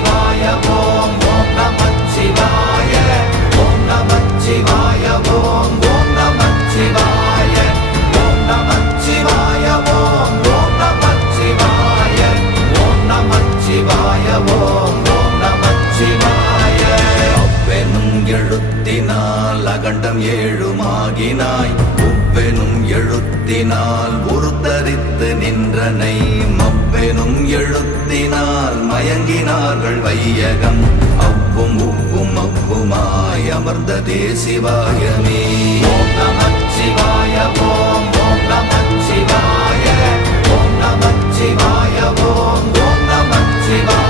நமச்சிவாய ஓம் ஓம் நமச்சிவாய ஓம் நமச்சிவாய ஓம் ஓம் நமச்சிவாய ஓம் நமச்சிவாய ஓம் ஓம் நமச்சிவாய ஓம் நமச்சிவாய ஓம் ஓம் நமச்சிவாய அவ்வெனும் எழுத்தினால் அகண்டம் ஏழுமாகினாய் உவ்வெனும் எழுத்தினால் உருத்தரித்து நின்றனை மவ்வெனும் எழுத்தினால் மயங்கினார்கள் வையகம் அவ்வும் உவ்வும் அவ்வுமாய் அமர்ந்ததே சிவாயமே ஓம் நமச்சிவாய ஓம் ஓம் நமச்சிவாய ஓம் நமச்சிவாய ஓம் ஓம் நமச்சிவாய